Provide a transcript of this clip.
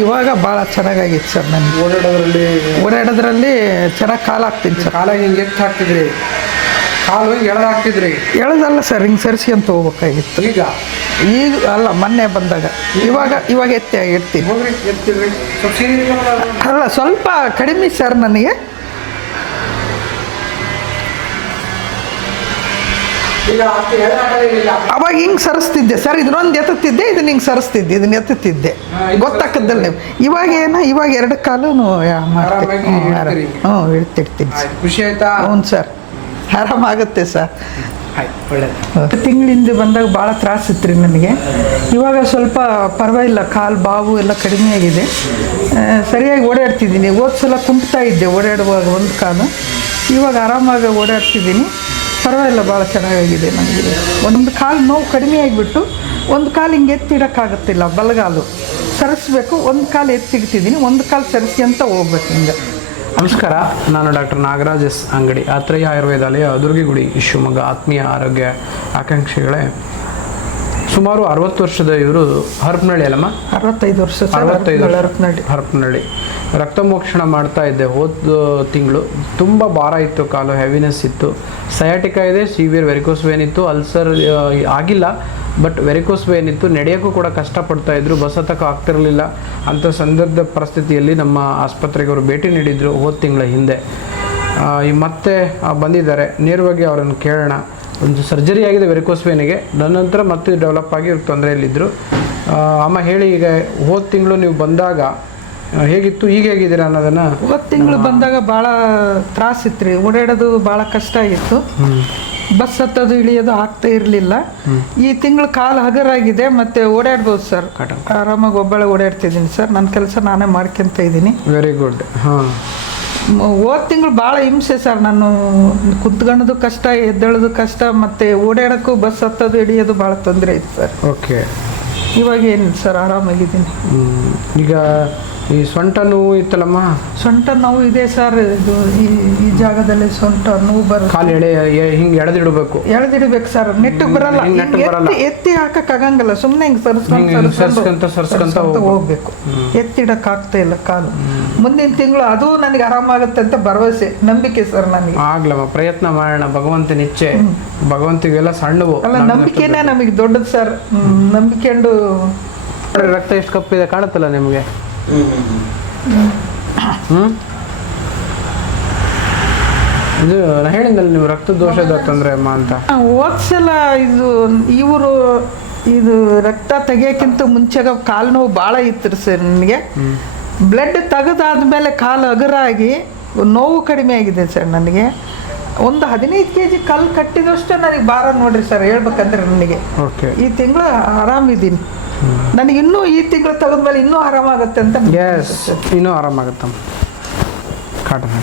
ಇವಾಗ ಭಾಳ ಚೆನ್ನಾಗಾಗಿತ್ತು ಸರ್ ನನಗೆ. ಓಡಾಡೋದ್ರಲ್ಲಿ ಚೆನ್ನಾಗಿ ಕಾಲು ಹಾಕ್ತೀನಿ ಸರ್. ಕಾಲಾಗಿ ಹಿಂಗೆ ಎತ್ತು ಹಾಕ್ತಿದ್ರಿ, ಕಾಲು ಹಿಂಗೆ ಎಳೆದು ಹಾಕ್ತಿದ್ರಿ? ಎಳೆದಲ್ಲ ಸರ್, ಹಿಂಗೆ ಸರಿಸ್ಕೊಂತ ಹೋಗ್ಬೇಕಾಗಿತ್ತು. ಈಗ ಅಲ್ಲ, ಮೊನ್ನೆ ಬಂದಾಗ. ಇವಾಗ ಎತ್ತಿ ಇಡ್ತೀನಿ. ಹೋಗ್ರಿ, ಎತ್ತಿದ್ರಿ ಸ್ವಲ್ಪ ಅಲ್ಲ, ಸ್ವಲ್ಪ ಕಡಿಮೆ ಸರ್ ನನಗೆ. ಅವಾಗ ಹಿಂಗೆ ಸರಿಸ್ತಿದ್ದೆ ಸರ್, ಇದನ್ನೊಂದು ಎತ್ತುತ್ತಿದ್ದೆ, ಇದನ್ನ ಹಿಂಗೆ ಸರಿಸ್ತಿದ್ದೆ, ಇದನ್ನ ಎತ್ತುತ್ತಿದ್ದೆ, ಗೊತ್ತಾಗ್ತದಲ್ಲ ನೀವು. ಇವಾಗ ಎರಡು ಕಾಲು ಮಾಡ್ತೀನಿ. ಇಡ್ತಿರ್ತೀನಿ. ಖುಷಿ ಆಯ್ತಾ? ಹ್ಞೂ ಸರ್, ಆರಾಮಾಗುತ್ತೆ ಸರ್. ಒಳ್ಳೆಯದು. ತಿಂಗಳಿಂದ ಬಂದಾಗ ಭಾಳ ತ್ರಾಸಿತ್ತು ರೀ ನನಗೆ. ಇವಾಗ ಸ್ವಲ್ಪ ಪರವಾಗಿಲ್ಲ, ಕಾಲು ಬಾವು ಎಲ್ಲ ಕಡಿಮೆ ಆಗಿದೆ, ಸರಿಯಾಗಿ ಓಡಾಡ್ತಿದ್ದೀನಿ. ಸಲ ಕುಂಟ್ತಾ ಇದ್ದೆ ಓಡಾಡುವಾಗ ಒಂದು ಕಾಲು, ಇವಾಗ ಆರಾಮಾಗಿ ಓಡಾಡ್ತಿದ್ದೀನಿ. ಪರವಾಗಿಲ್ಲ, ಭಾಳ ಚೆನ್ನಾಗಾಗಿದೆ ನನಗೆ. ಒಂದು ಕಾಲು ನೋವು ಕಡಿಮೆ ಆಗಿಬಿಟ್ಟು ಒಂದು ಕಾಲು ಹಿಂಗೆ ಎತ್ತಿಡೋಕ್ಕಾಗುತ್ತಿಲ್ಲ, ಬಲಗಾಲು ಸರಿಸ್ಬೇಕು. ಒಂದು ಕಾಲು ಎತ್ತಿಡ್ತಿದ್ದೀನಿ, ಒಂದು ಕಾಲು ಸರಿಸಿ ಅಂತ ಹೋಗ್ಬೇಕು ಹಿಂಗೆ. ನಮಸ್ಕಾರ, ನಾನು ಡಾಕ್ಟರ್ ನಾಗರಾಜ್ ಎಸ್ ಅಂಗಡಿ, ಆತ್ರೇಯ ಆಯುರ್ವೇದಾಲಯ, ದುರ್ಗಿಗುಡಿ, ಶಿವಮೊಗ್ಗ. ಆತ್ಮೀಯ ಆರೋಗ್ಯ ಆಕಾಂಕ್ಷಿಗಳೇ, ಸುಮಾರು 60 ವರ್ಷದ ಇವರು ಹರಪನಹಳ್ಳಿ ಅಲ್ಲಮ್ಮ? 65 ವರ್ಷ. 65 ಹರಪನಹಳ್ಳಿ. ರಕ್ತ ಮೋಕ್ಷಣ ಮಾಡ್ತಾ ಇದ್ದೆ ಹೋದ ತಿಂಗಳು. ತುಂಬ ಭಾರ ಇತ್ತು, ಕಾಲು ಹೆವಿನೆಸ್ ಇತ್ತು, ಸಯಾಟಿಕಾ ಇದೆ, ಸಿವಿಯರ್ ವೆರಿಕೋಸ್ ವೇನ್ ಇತ್ತು, ಅಲ್ಸರ್ ಆಗಿಲ್ಲ ಬಟ್ ವೆರಿಕೋಸ್ ವೇನ್ ಇತ್ತು. ನಡೆಯೋಕ್ಕೂ ಕೂಡ ಕಷ್ಟಪಡ್ತಾ ಇದ್ರು, ಬಸ್ ಹತ್ತಕ್ಕೆ ಆಗ್ತಿರಲಿಲ್ಲ. ಅಂಥ ಸಂದರ್ಭದ ಪರಿಸ್ಥಿತಿಯಲ್ಲಿ ನಮ್ಮ ಆಸ್ಪತ್ರೆಗೆ ಅವರು ಭೇಟಿ ನೀಡಿದರು ಹೋದ ತಿಂಗಳ ಹಿಂದೆ. ಮತ್ತೆ ಬಂದಿದ್ದಾರೆ, ನೇರವಾಗಿ ಅವರನ್ನು ಕೇಳೋಣ. ಒಂದು ಸರ್ಜರಿ ಆಗಿದೆ ವೆರಿಕೋಸ್ ವೇನಿಗೆ, ನಂತರ ಮತ್ತೆ ಡೆವಲಪ್ ಆಗಿ ಇವ್ರು ತೊಂದರೆಯಲ್ಲಿದ್ದರು. ಅಮ್ಮ ಹೇಳಿ, ಈಗ ಹೋದ ತಿಂಗಳು ನೀವು ಬಂದಾಗ ಹೇಗಿತ್ತು, ಈಗ ಹೇಗಿದ್ದೀರಾ ಅನ್ನೋದನ್ನು. ಹೋದ ತಿಂಗಳು ಬಂದಾಗ ಭಾಳ ತ್ರಾಸಿತ್ತು ರೀ, ಓಡಾಡೋದು ಭಾಳ ಕಷ್ಟ ಆಗಿತ್ತು. ಬಸ್ ಹತ್ತೋದು ಇಳಿಯೋದು ಆಗ್ತಾ ಇರಲಿಲ್ಲ. ಈ ತಿಂಗಳು ಕಾಲು ಹಗರಾಗಿದೆ, ಮತ್ತು ಓಡಾಡ್ಬೋದು ಸರ್, ಆರಾಮಾಗಿ ಒಬ್ಬಳೆ ಓಡಾಡ್ತಿದ್ದೀನಿ ಸರ್. ನನ್ನ ಕೆಲಸ ನಾನೇ ಮಾಡ್ಕೊತ ಇದ್ದೀನಿ. Very good. ಹಾಂ, ಹೋದ ತಿಂಗಳು ಭಾಳ ಹಿಂಸೆ ಸರ್. ನಾನು ಕುತ್ಕೊಳ್ಳೋದು ಕಷ್ಟ, ಎದ್ದೇಳೋದು ಕಷ್ಟ, ಮತ್ತು ಓಡಾಡೋಕ್ಕೂ ಬಸ್ ಹತ್ತೋದು ಇಳಿಯೋದು ಭಾಳ ತೊಂದರೆ ಇತ್ತು ಸರ್. ಓಕೆ. ಇವಾಗ ಏನಿಲ್ಲ ಸರ್, ಆರಾಮಾಗಿದ್ದೀನಿ. ಈಗ ಈ ಸೊಂಟ ನೋವು ಇತ್ತಲ್ಲಮ್ಮ? ಸೊಂಟ ನೋವು ಇದೆ ಸರ್. ಇದು ಈ ಜಾಗದಲ್ಲಿ ಸೊಂಟ ನೋವು ಬರುತ್ತೆ. ಕಾಲು ಹಿಂಗೆ ಎಳೆದಿಡಬೇಕು ಸರ್, ನೆಟ್ಟಿಗೆ ಬರಲ್ಲ. ಎತ್ತಿ ಹಾಕಕ್ಕಾಗಂಗಿಲ್ಲ, ಸುಮ್ಮನೆ ಹಿಂಗೆ ಸರ್ಸ್ಕೊಂತ ಹೋಗ್ಬೇಕು. ಎತ್ತಿಡಕ್ ಆಗ್ತಾ ಇಲ್ಲ ಕಾಲು. ಮುಂದಿನ ತಿಂಗಳು ಅದು ನನಗೆ ಆರಾಮಾಗುತ್ತೆ ಅಂತ ಭರವಸೆ, ನಂಬಿಕೆ ಸರ್ ನನಗೆ. ಆಗ್ಲಮ್ಮ, ಪ್ರಯತ್ನ ಮಾಡೋಣ. ಭಗವಂತನ ಇಚ್ಛೆ, ಭಗವಂತಿಗೆಲ್ಲ ಸಣ್ಣವು ಅಲ್ಲ, ನಂಬಿಕೆನೇ ನಮಗೆ ದೊಡ್ಡದು ಸರ್. ನಂಬಿಕೆಂಡು. ರಕ್ತ ಎಷ್ಟು ಕಪ್ಪಿದೆ ಕಾಣುತ್ತಲ್ಲ ನಿಮಗೆ? ಇದು ನಾ ಹೇಳಿದ್ನಲ್ಲ, ನೀವು ರಕ್ತ ದೋಷದ ತೊಂದರೆ ಅಮ್ಮ ಅಂತ. ಹೋದ್ಸಲ ಇದು ರಕ್ತ ತೆಗಿಯೋಕ್ಕಿಂತ ಮುಂಚೆಗ ಕಾಲು ನೋವು ಭಾಳ ಇತ್ತು ಸರ್ ನನಗೆ. ಬ್ಲಡ್ ತೆಗೆದಾದ್ಮೇಲೆ ಕಾಲು ಹಗುರಾಗಿ ನೋವು ಕಡಿಮೆ ಆಗಿದೆ ಸರ್ ನನಗೆ. ಒಂದು 15 kg ಕಲ್ಲು ಕಟ್ಟಿದಷ್ಟು ನನಗೆ ಭಾರ ನೋಡ್ರಿ ಸರ್, ಹೇಳ್ಬೇಕಂದ್ರೆ ನನಗೆ. ಈ ತಿಂಗಳು ಆರಾಮಿದ್ದೀನಿ. ನನಗೆ ಇನ್ನೂ ಈ ತಿಂಗಳು ತೆಗೆದ್ಮೇಲೆ ಇನ್ನೂ ಆರಾಮಾಗುತ್ತೆ ಅಂತ. ಇನ್ನೂ ಆರಾಮಾಗುತ್ತಮ್ಮ. ಕಾಟನ್